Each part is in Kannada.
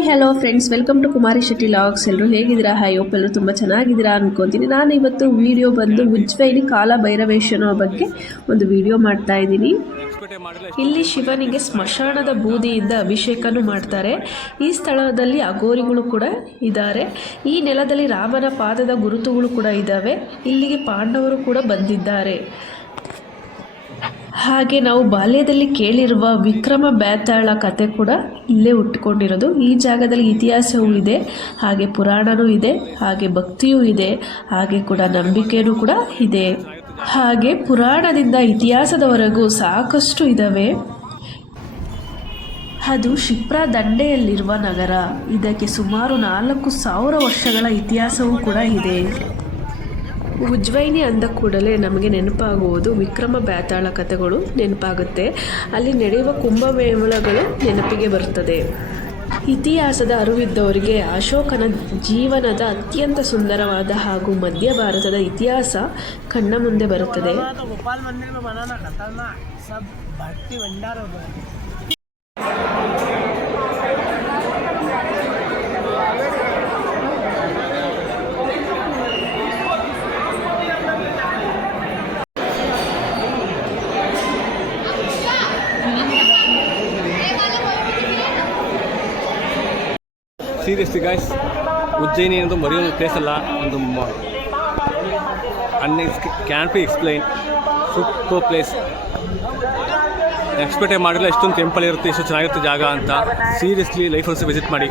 Hi hello friends welcome to Kumari Shetty logs ಎಲ್ಲರೂ ಹೇಗಿದ್ದೀರಾ? ಹಾಯ್ ಹೋಪ್ ಎಲ್ಲರೂ ತುಂಬ ಚೆನ್ನಾಗಿದ್ದೀರಾ ಅನ್ಕೊತೀನಿ. ನಾನು ಇವತ್ತು ವಿಡಿಯೋ ಬಂದು ಉಜ್ವೈನಿ ಕಾಲ ಭೈರವೇಶ್ವರ ಬಗ್ಗೆ ಒಂದು ವಿಡಿಯೋ ಮಾಡ್ತಾ ಇದ್ದೀನಿ. ಇಲ್ಲಿ ಶಿವನಿಗೆ ಸ್ಮಶಾನದ ಬೂದಿಯಿಂದ ಅಭಿಷೇಕನೂ ಮಾಡ್ತಾರೆ. ಈ ಸ್ಥಳದಲ್ಲಿ ಅಗೋರಿಗಳು ಕೂಡ ಇದ್ದಾರೆ. ಈ ನೆಲದಲ್ಲಿ ರಾಮನ ಪಾದದ ಗುರುತುಗಳು ಕೂಡ ಇದ್ದಾವೆ. ಇಲ್ಲಿಗೆ ಪಾಂಡವರು ಕೂಡ ಬಂದಿದ್ದಾರೆ. ಹಾಗೆ ನಾವು ಬಾಲ್ಯದಲ್ಲಿ ಕೇಳಿರುವ ವಿಕ್ರಮ ಬ್ಯಾತಾಳ ಕತೆ ಕೂಡ ಇಲ್ಲೇ ಉಟ್ಕೊಂಡಿರೋದು ಈ ಜಾಗದಲ್ಲಿ ಇತಿಹಾಸವೂ ಇದೆ, ಹಾಗೆ ಪುರಾಣನೂ ಇದೆ, ಹಾಗೆ ಭಕ್ತಿಯೂ ಇದೆ, ಹಾಗೆ ಕೂಡ ನಂಬಿಕೆಯೂ ಕೂಡ ಇದೆ. ಹಾಗೆ ಪುರಾಣದಿಂದ ಇತಿಹಾಸದವರೆಗೂ ಸಾಕಷ್ಟು ಇದ್ದಾವೆ ಅದು ಶಿಪ್ರಾ ದಂಡೆಯಲ್ಲಿರುವ ನಗರ. ಇದಕ್ಕೆ ಸುಮಾರು ನಾಲ್ಕು ಸಾವಿರ ವರ್ಷಗಳ ಇತಿಹಾಸವೂ ಕೂಡ ಇದೆ. ಉಜ್ವಯಿನಿ ಅಂದ ಕೂಡಲೇ ನಮಗೆ ನೆನಪಾಗುವುದು ವಿಕ್ರಮ ಬ್ಯಾತಾಳ ಕಥೆಗಳು ನೆನಪಾಗುತ್ತೆ. ಅಲ್ಲಿ ನಡೆಯುವ ಕುಂಭಮೇಳಗಳು ನೆನಪಿಗೆ ಬರುತ್ತದೆ. ಇತಿಹಾಸದ ಅರಿವಿದ್ದವರಿಗೆ ಅಶೋಕನ ಜೀವನದ ಅತ್ಯಂತ ಸುಂದರವಾದ ಹಾಗೂ ಮಧ್ಯ ಭಾರತದ ಇತಿಹಾಸ ಕಣ್ಣ ಮುಂದೆ ಬರುತ್ತದೆ. ಸೀರಿಯಸ್ಲಿ ಗಾಯ್ಸ್ ಉಜ್ಜಯಿನಿ ಅನ್ನೋದು ಮರೆಯೋ ಪ್ಲೇಸ್ ಅಲ್ಲ. ಒಂದು ಅನ್ಎಕ್ಸ್ can be explain super place ಎಕ್ಸ್ಪೆಕ್ಟೇ ಮಾಡಿಲ್ಲ ಎಷ್ಟೊಂದು ಟೆಂಪಲ್ ಇರುತ್ತೆ ಎಷ್ಟು ಚೆನ್ನಾಗಿರುತ್ತೆ ಜಾಗ ಅಂತ. ಸೀರಿಯಸ್ಲಿ ಲೈಫ್ ಒಂದು ವಿಸಿಟ್ ಮಾಡಿ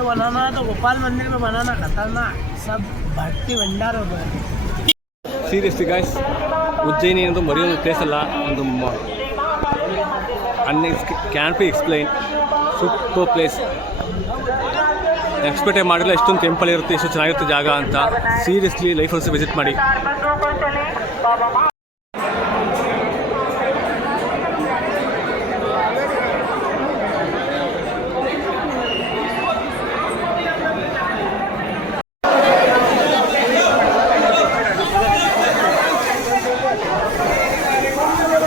भाई काल वीडियो वीडियो बनाना है तो गोपाल मंदिर में बनाना खतरनाक सब भक्ति भंडार हो गए ಸೀರಿಯಸ್ಲಿ ಗಾಯ್ಸ್ ಉಜ್ಜಯಿನಿ ಅನ್ನೋದು ಮರೆಯೋ ಪ್ಲೇಸ್ ಅಲ್ಲ ಒಂದು ಅನ್ಎಕ್ಸ್ can be explain super place ಎಕ್ಸ್ಪೆಕ್ಟೇ ಮಾಡಿಲ್ಲ ಎಷ್ಟೊಂದು ಟೆಂಪಲ್ ಇರುತ್ತೆ ಎಷ್ಟು ಚೆನ್ನಾಗಿರುತ್ತೆ ಜಾಗ ಅಂತ ಸೀರಿಯಸ್ಲಿ ಲೈಫ್ ಒಂದು ವಿಸಿಟ್ ಮಾಡಿ